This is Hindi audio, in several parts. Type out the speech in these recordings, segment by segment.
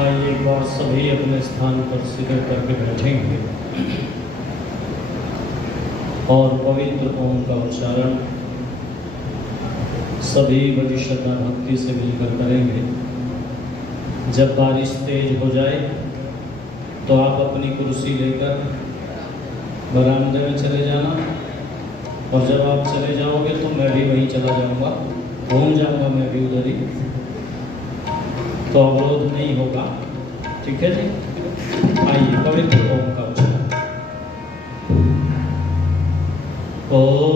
आइए एक बार सभी अपने स्थान पर सिर करके बैठेंगे और पवित्र ओम का उच्चारण सभी बड़ी श्रद्धा भक्ति से मिलकर करेंगे। जब बारिश तेज हो जाए तो आप अपनी कुर्सी लेकर बरामदे में चले जाना, और जब आप चले जाओगे तो मैं भी वहीं चला जाऊंगा, घूम जाऊंगा मैं भी उधर ही, तो अवरोध नहीं होगा। ठीक है जी। आइए पवित्र ओम का उच्चारण। कौन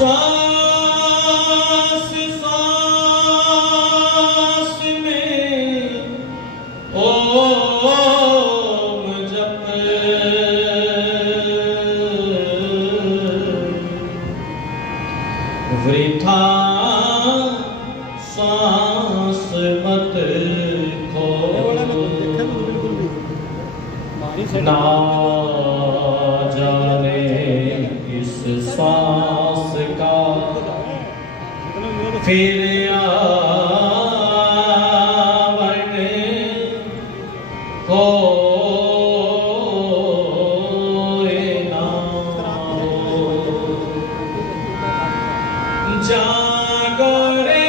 सांस सांस में ओम जप, वृथा सांस मत खो, ना जाने इस सांस का फिर आवन होए ना। जागो रे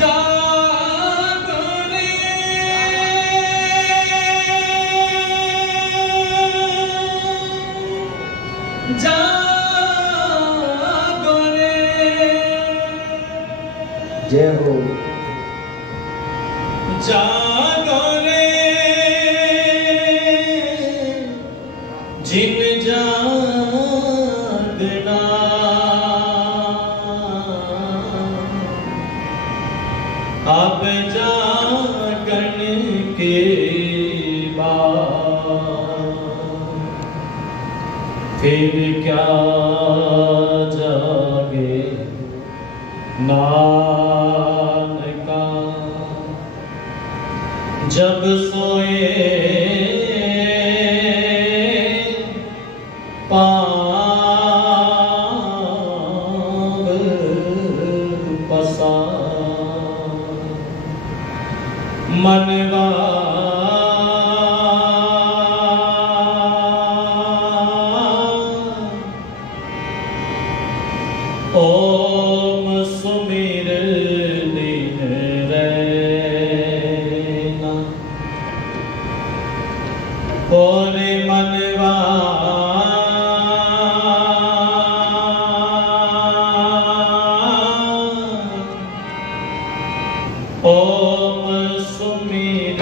जागो रे, जागो रे। जय हो। जागो रे जिन जागना, अब जागन के बाद फिर क्या जागे नानका। जब सोए पाँव पसार, मनवा ओम सुमिर दिन रैना। और मनवा ओम सुमिर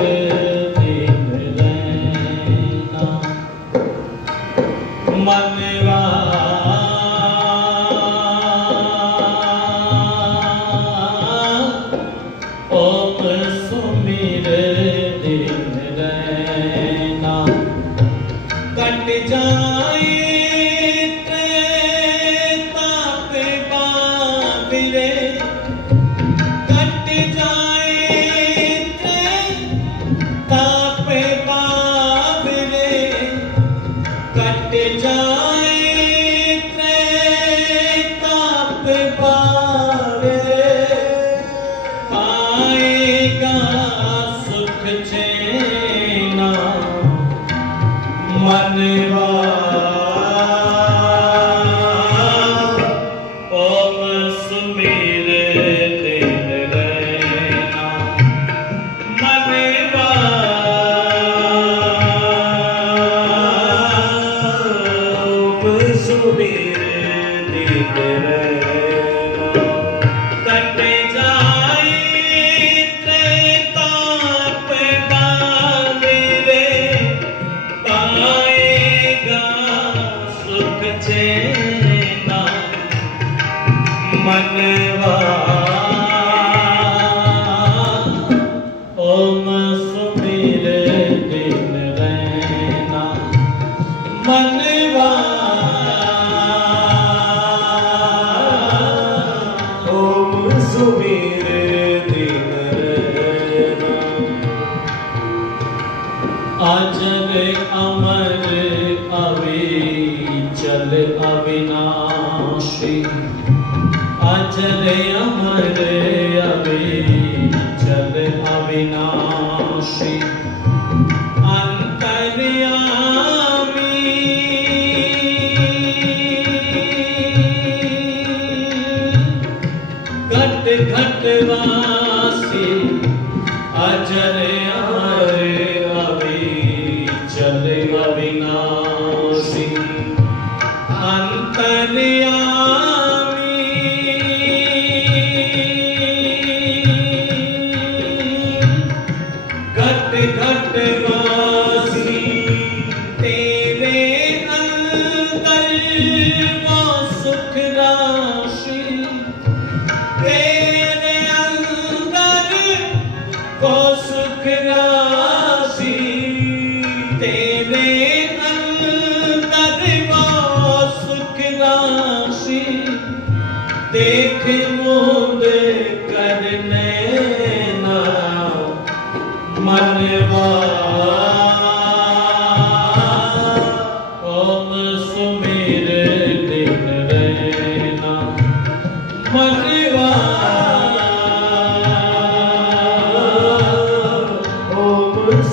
दिन रैना। मनवा ओम सुमिर दिन रैना। कट जाए ताप बाबिरे, कट जाए ताप बाबिरे, कट जाए ताप बाबिरे। पाएगा सुख चैना मनवा, ओम सुमिर दिन रैना। मनवा ओम सुमिर दिन रैना। कट जाए ताप बाबिरे, पाएगा सुख चैना मनवा। ओम सुमिर दिन रैना। मनवा ओम सुमिर दिन रैना। अजर अमर अविचल अविनाशी, अजर अमर अविचल अविनाशी। अंतर्यामी घट घट वासी, अजर अमर अविचल अविनाशी। अंतर्यामी घट घट वासी,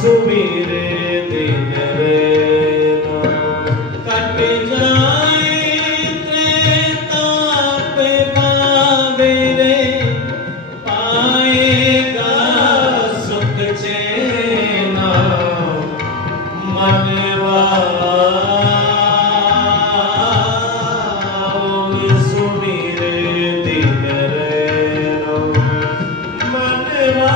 सुमिरे दिन रैना कट जाए त्रेताप पावे रे पाएगा सुख चैना मनवा सुमिरे दिन रैना मनवा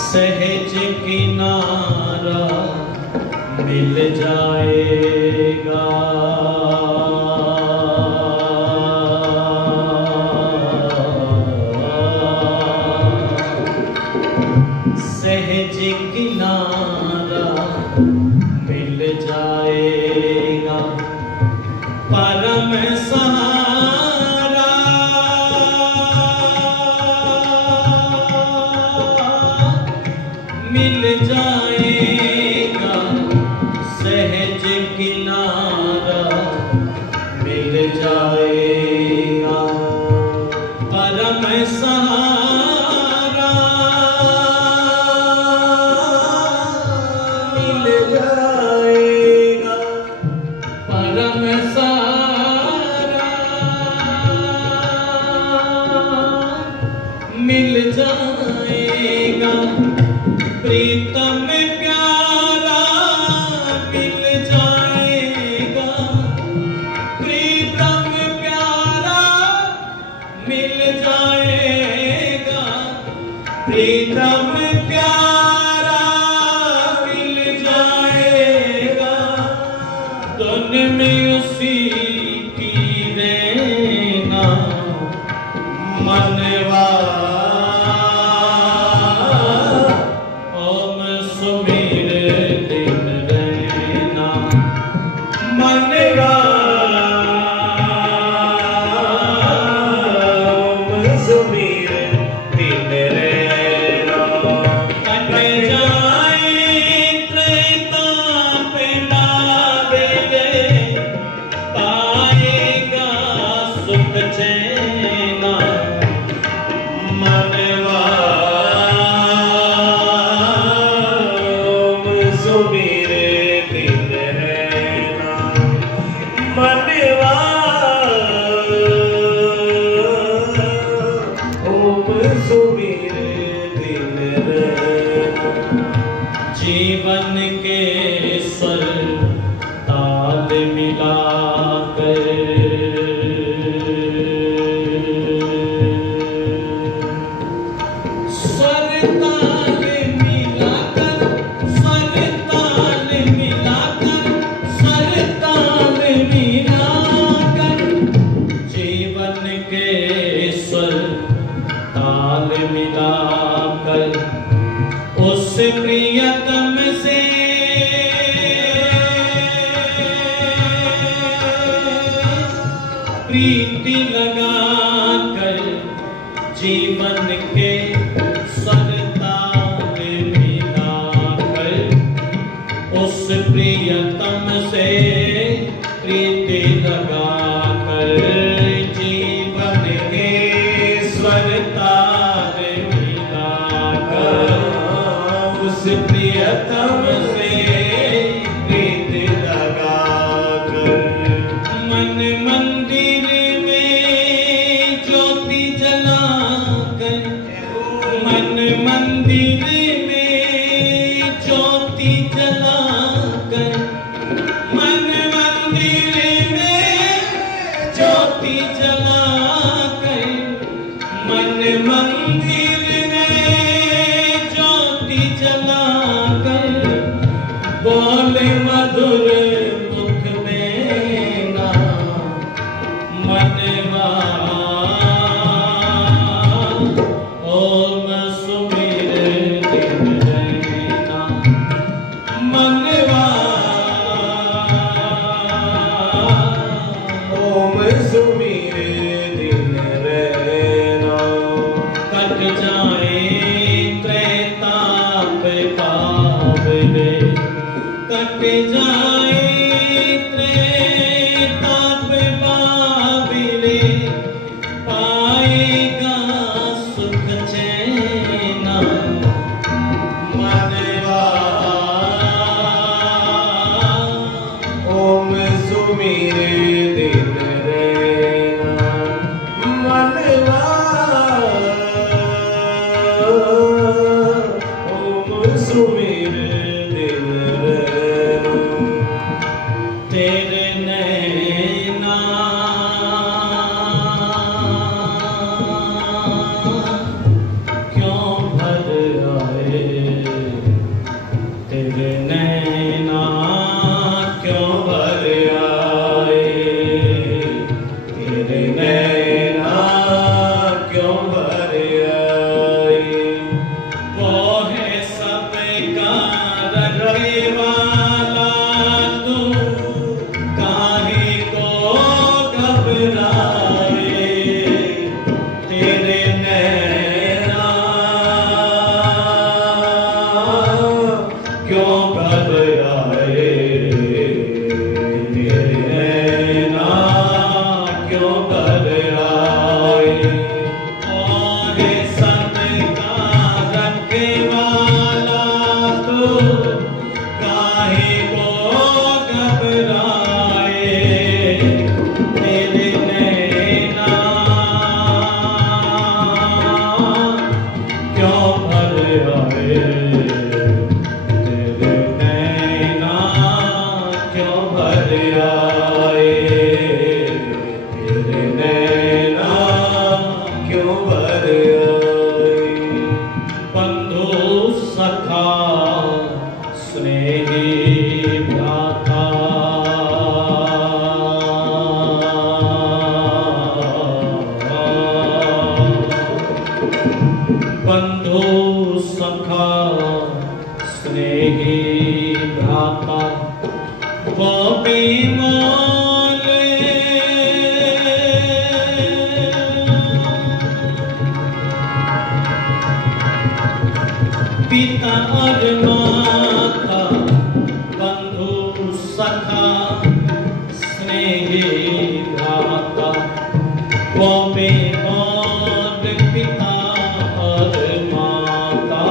सहज किनारा मिल जाएगा सहज किनारा मिल जाएगा परम सहारा मिल जाएगा सहज किनारा मिल जाएगा परम सहारा मिल जाएगा परम सहारा मिल जाएगा प्रीतम प्यारा मिल जाएगा प्रीतम प्यारा मिल जाएगा प्रीतम प्यारा मिल जाएगा धुन में उसी की रहना मनवा जीवन के स्वर ताल मिलाकर स्वर ताल मिलाकर स्वर ताल मिलाकर स्वर ताल मिलाकर जीवन के स्वर ताल मिलाकर उस प्रियतम से प्रीति लगाकर जीवन के स्वर ताल मिलाकर उस प्रियतम से प्रीति लगाकर जीवन के स्वर ताल मिलाकर उस प्रियतम से प्रीति लगाकर मन मंदिर में ज्योति जलाकर मन मंदिर में ज्योति जलाकर मन मंदिर में ज्योति जलाकर मन मंदिर में ज्योति जलाकर बोले मधुर मुख में ना मनवा ओम सुमिरे दिन रैना मनवा ओम सुमिरे दिन रैना कट जाए त्रेताप पावे कट जाए त्रेताप भ्राता वो बेमार पिता और माता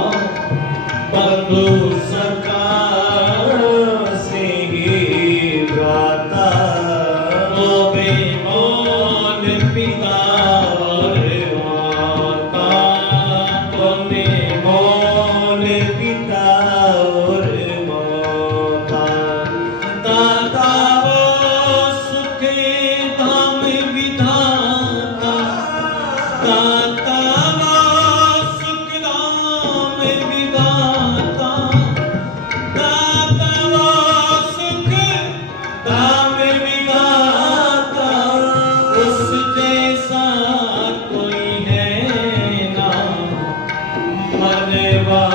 बंधु सखा से ही भ्राता वो बेमार पिता और माता वो मौन पिता और माता दाता वो सुख धाम विधाता दाता वो सुख धाम विधाता दाता वो सुख धाम विधाता उस जैसा कोई है ना मनवा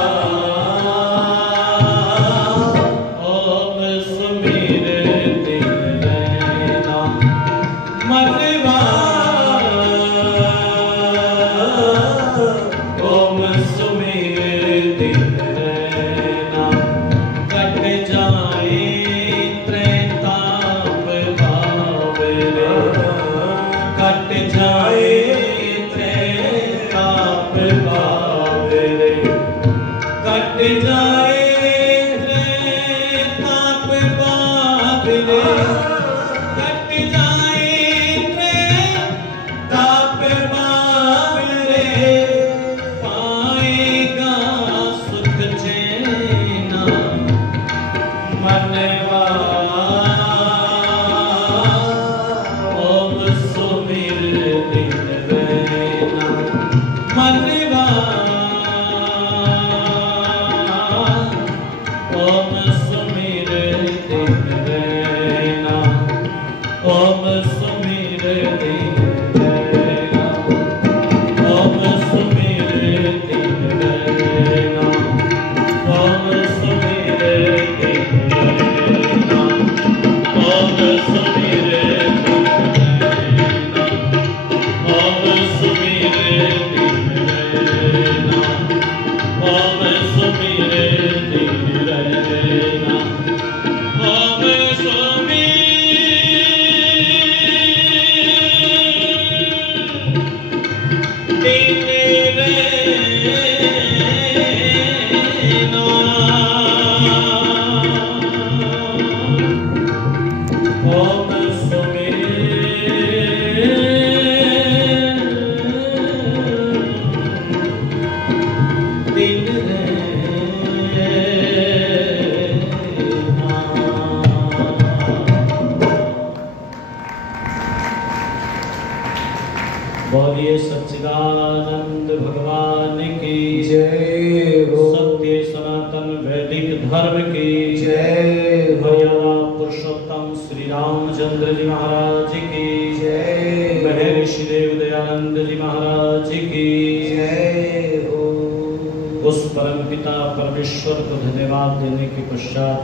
ओम सुमिर दिन रहना मनवा ओम सुमिर दिन रहना कट जाए त्रैताप भाव रे कट जाए त्रैताप भाव रे कट जाए त्रैताप भाव रे कट जाए त्रैताप भाव रे पाएगा सुख चैना मनवा ओम सुमिर दिन रहना मनवा ओम सुमिर दिन रहना ओम सुमिर दिन रहना ओम सुमिर दिन रहना ओम सुमिर दिन रहना ओम सुमिर दिन रहना ओम सुमिर दिन रहना ओम सुमिर दिन रहना ओम सुमिर बोलिए सच्चिदानंद भगवान की जय हो सत्य सनातन वैदिक धर्म की जय हो मर्यादा पुरुषोत्तम श्री रामचंद्र जी महाराज की जय महर्षि देव दयानंद जी महाराज की जय हो उस परम पिता परमेश्वर को धन्यवाद देने के पश्चात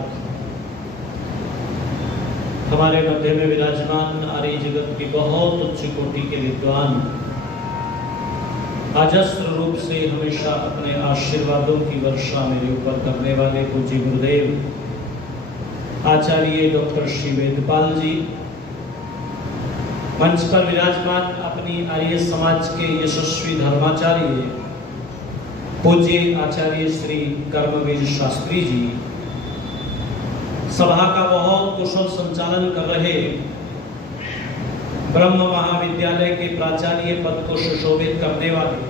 हमारे मध्य में विराजमान आर्य जगत की बहुत उच्च कोटि के विद्वान अजस्र रूप से हमेशा अपने आशीर्वादों की वर्षा मेरे ऊपर करने वाले पूज्य गुरुदेव आचार्य डॉक्टर श्री वेदपाल जी, मंच पर विराजमान अपनी आर्य समाज के यशस्वी धर्माचार्य पूज्य आचार्य श्री कर्मवीर शास्त्री जी, सभा का बहुत कुशल संचालन कर रहे ब्रह्म महाविद्यालय के प्राचार्य पद को सुशोभित करने वाले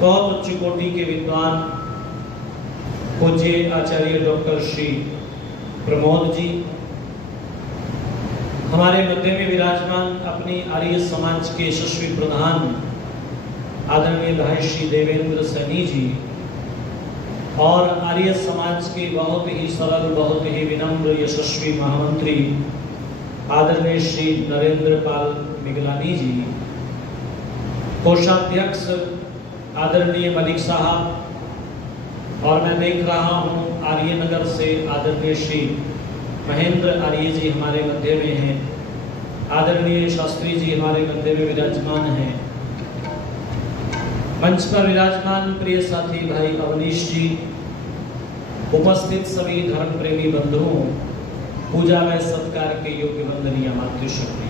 बहुत उच्च कोटि के विद्वान पूज्य आचार्य डॉक्टर श्री प्रमोद जी, हमारे मध्य में विराजमान अपनी आर्य समाज के यशस्वी प्रधान आदरणीय भाई श्री देवेंद्र सैनी जी और आर्य समाज के बहुत ही सरल बहुत ही विनम्र यशस्वी महामंत्री आदरणीय श्री नरेंद्र पाल मिगलानी जी, कोषाध्यक्ष आदरणीय मलिक साहब, और मैं देख रहा हूं आर्य नगर से आदरणीय श्री महेंद्र आर्य जी हमारे मध्य में हैं, आदरणीय शास्त्री जी हमारे मध्य में विराजमान हैं, मंच पर विराजमान प्रिय साथी भाई अवनीश जी, उपस्थित सभी धर्म प्रेमी बंधुओं, पूजा व सत्कार के योग्य वंदनीय मातृशक्ति।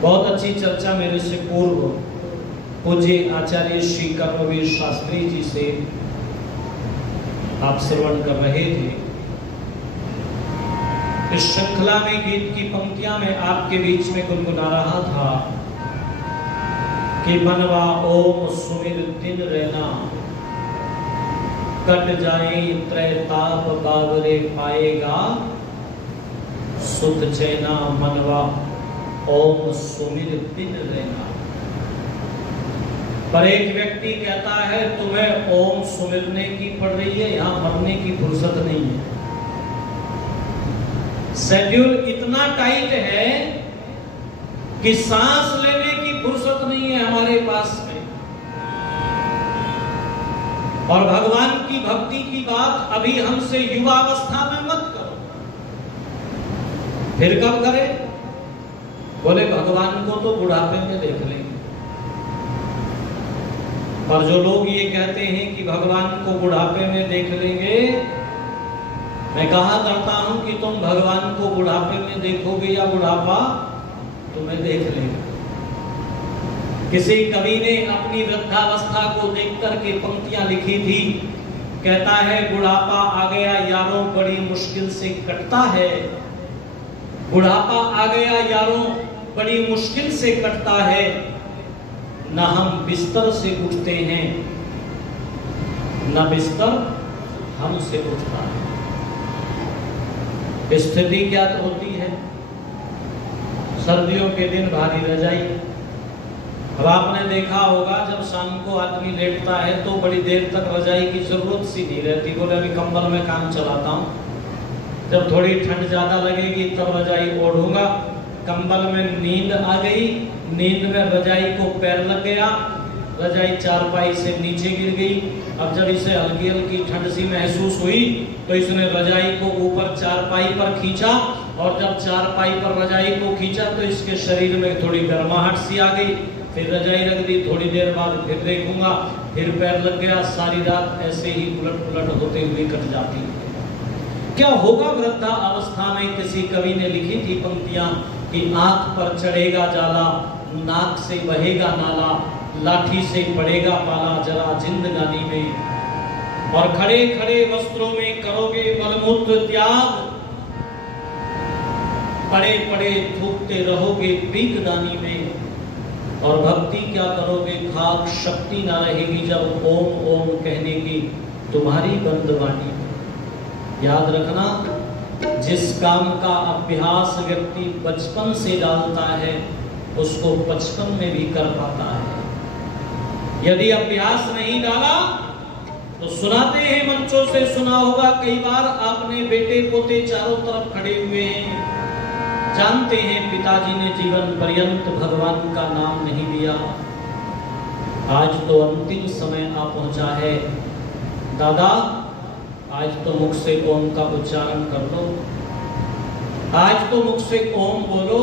बहुत अच्छी चर्चा मेरे से पूर्व पूज्य आचार्य श्री कर्मवीर शास्त्री जी से आप श्रवण कर रहे थे। इस श्रृंखला में गीत की पंक्तियां मैं आपके बीच में गुनगुना रहा था कि मनवा ओम सुमिर दिन रहना, कट जाए त्रैताप बावरे पाएगा सुध चैना, मनवा ओम सुमिर दिन रहना। पर एक व्यक्ति कहता है तुम्हें ओम सुमिरने की पड़ रही है, यहां मरने की फुर्सत नहीं है। शेड्यूल इतना टाइट है कि सांस लेने की फुर्सत नहीं है हमारे पास में। और भगवान की भक्ति की बात अभी हमसे युवावस्था में मत करो, फिर कब करें? बोले भगवान को तो बुढ़ापे में देख लेंगे। पर जो लोग ये कहते हैं कि भगवान को बुढ़ापे में देख लेंगे, मैं कहा करता हूं कि तुम भगवान को बुढ़ापे में देखोगे या बुढ़ापा तुम्हें देख लेगा। किसी कवि ने अपनी वृद्धावस्था को देख करके पंक्तियां लिखी थी। कहता है बुढ़ापा आ गया यारों बड़ी मुश्किल से कटता है, बुढ़ापा आ गया यारों बड़ी मुश्किल से कटता है, न हम बिस्तर से उठते हैं न बिस्तर हमसे उठता है। स्थिति क्या होती है? सर्दियों के दिन भारी रजाई। अब आपने देखा होगा जब शाम को आदमी लेटता है तो बड़ी देर तक रजाई की जरूरत सी नहीं रहती। बोले अभी कंबल में काम चलाता हूँ, जब थोड़ी ठंड ज्यादा लगेगी तब रजाई ओढ़ूंगा। कंबल में नींद आ गई, नींद में रजाई को पैर लग गया, रजाई चारपाई से नीचे गिर गई। अब जब इसे हल्की हल्की ठंड सी महसूस हुई तो इसने रजाई को ऊपर चारपाई पर खींचा, और जब चारपाई पर रजाई को खींचा तो इसके शरीर में थोड़ी गर्माहट सी आ गई। फिर रजाई रख दी, थोड़ी देर बाद फिर देखूंगा, फिर पैर लग गया। सारी रात ऐसे ही उलट पुलट होते हुए कट जाती है। क्या होगा वृद्धा अवस्था में? किसी कवि ने लिखी थी पंक्तियां कि आंख पर चढ़ेगा जाला, नाक से बहेगा नाला, लाठी से पड़ेगा पाला जरा जिंदगानी में। और खड़े खड़े वस्त्रों में करोगे मलमूत्र त्याग, पड़े पड़े थूकते रहोगे पीकदानी में। और भक्ति क्या करोगे? खाक शक्ति ना रहेगी जब ओम ओम कहने की तुम्हारी बंद वाणी में। याद रखना, जिस काम का अभ्यास व्यक्ति बचपन से डालता है उसको 55 में भी कर पाता है। यदि अभ्यास नहीं डाला तो सुनाते हैं, मंचों से सुना होगा कई बार आपने, बेटे पोते चारों तरफ खड़े हुए हैं, जानते हैं पिताजी ने जीवन पर्यंत भगवान का नाम नहीं लिया, आज तो अंतिम समय आ पहुंचा है, दादा आज तो मुख से ओम का उच्चारण कर लो, आज तो मुख से ओम बोलो।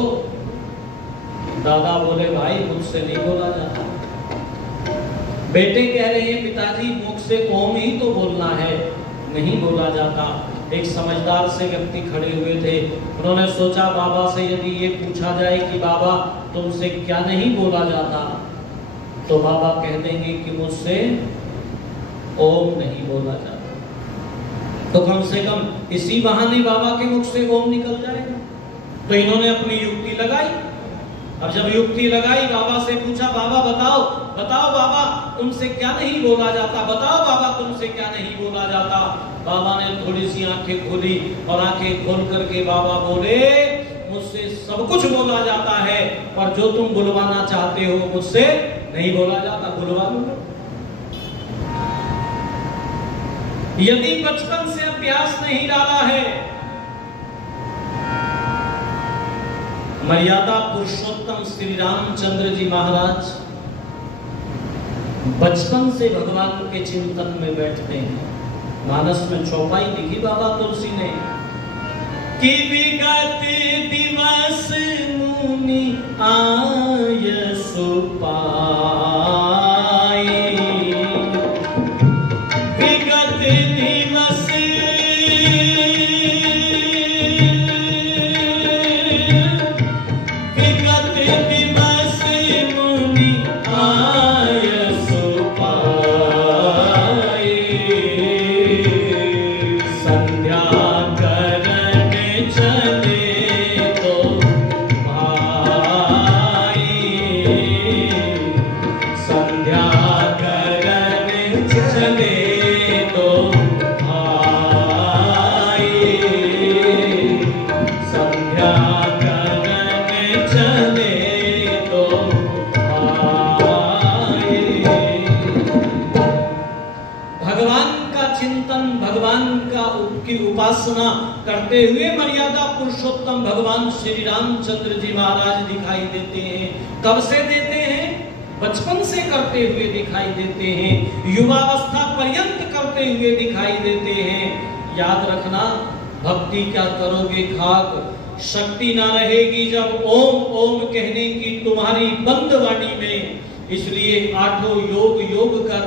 दादा बोले भाई मुझसे नहीं बोला जाता। बेटे कह रहे हैं पिताजी मुख से ओम ही तो बोलना है, नहीं बोला जाता। एक समझदार से व्यक्ति खड़े हुए थे, उन्होंने सोचा बाबा से यदि ये पूछा जाए कि बाबा तुमसे क्या नहीं बोला जाता, तो बाबा कह देंगे कि मुझसे ओम नहीं बोला जाता। तो कम से कम इसी बहाने बाबा के मुख से ओम निकल जाएगा। तो इन्होंने अपनी युक्ति लगाई। अब जब युक्ति लगाई, बाबा से पूछा बाबा बताओ बताओ बाबा तुमसे क्या नहीं बोला जाता, बताओ बाबा तुमसे क्या नहीं बोला जाता। बाबा ने थोड़ी सी आंखें खोली और आंखें खोल करके बाबा बोले मुझसे सब कुछ बोला जाता है, पर जो तुम बुलवाना चाहते हो मुझसे नहीं बोला जाता, बुलवा लो। यदि बचपन से अभ्यास नहीं डाला है, मर्यादा पुरुषोत्तम श्री रामचंद्र जी महाराज बचपन से भगवान के चिंतन में बैठते हैं। मानस में चौपाई लिखी बाबा तुलसी ने कि विगत दिवस मुनि आय सुपाई, विगत दिवस उपासना करते हुए मर्यादा पुरुषोत्तम भगवान श्री रामचंद्र जी महाराज दिखाई देते हैं। कब से देते हैं? बचपन से करते हुए दिखाई देते हैं, युवावस्था पर्यंत करते हुए दिखाई देते हैं। याद रखना, भक्ति क्या करोगे खाक, शक्ति ना रहेगी जब ओम ओम कहने की तुम्हारी बंद वाणी में। इसलिए आठों योग योग कर,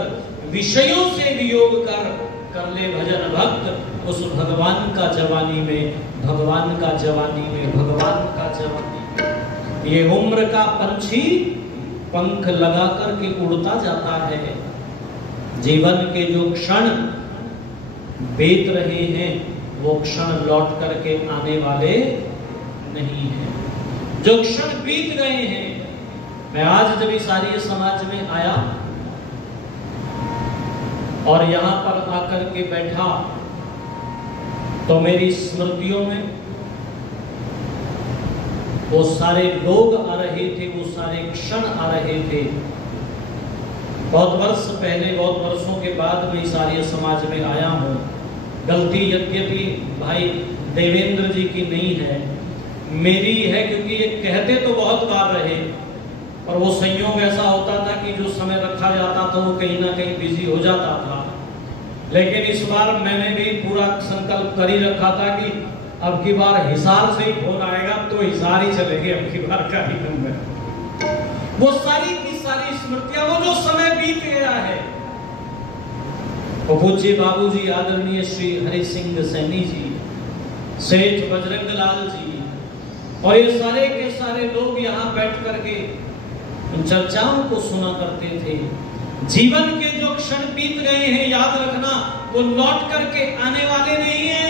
विषयों से वियोग कर ले भजन भक्त उस भगवान का जवानी में, भगवान का जवानी में, भगवान का जवानी में। ये उम्र का पंछी पंख लगा करके उड़ता जाता है। जीवन के जो क्षण बीत रहे हैं वो क्षण लौट करके आने वाले नहीं हैं। जो क्षण बीत गए हैं, मैं आज जब इस आर्य समाज में आया और यहां पर आकर के बैठा तो मेरी स्मृतियों में वो सारे लोग आ रहे थे, वो सारे क्षण आ रहे थे। बहुत वर्ष पहले, बहुत वर्षों के बाद मैं इस आर्य समाज में आया हूँ। गलती यद्यपि भाई देवेंद्र जी की नहीं है, मेरी है, क्योंकि ये कहते तो बहुत बार रहे और वो संयोग ऐसा होता था कि जो समय रखा जाता था वो कहीं ना कहीं बिजी हो जाता था। लेकिन इस बार मैंने भी पूरा संकल्प कर ही रखा था कि अब की बार हिसार से ही फोन आएगा तो हिसार ही चलेंगे अब की बार का ही नंबर। वो सारी की सारी स्मृतियां, वो जो समय बीत गया है, वो पूज्य बाबूजी आदरणीय श्री हरि सिंह सैनी जी, सेठ बजरंग लाल जी और ये सारे के सारे लोग यहाँ बैठ करके उन चर्चाओं को सुना करते थे। जीवन के जो क्षण बीत गए हैं, याद रखना, वो लौट करके आने वाले नहीं है।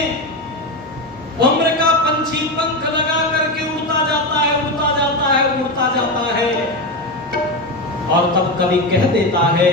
उम्र का पंछी पंख लगा करके उड़ता जाता है, उड़ता जाता है, उड़ता जाता है और तब कभी कह देता है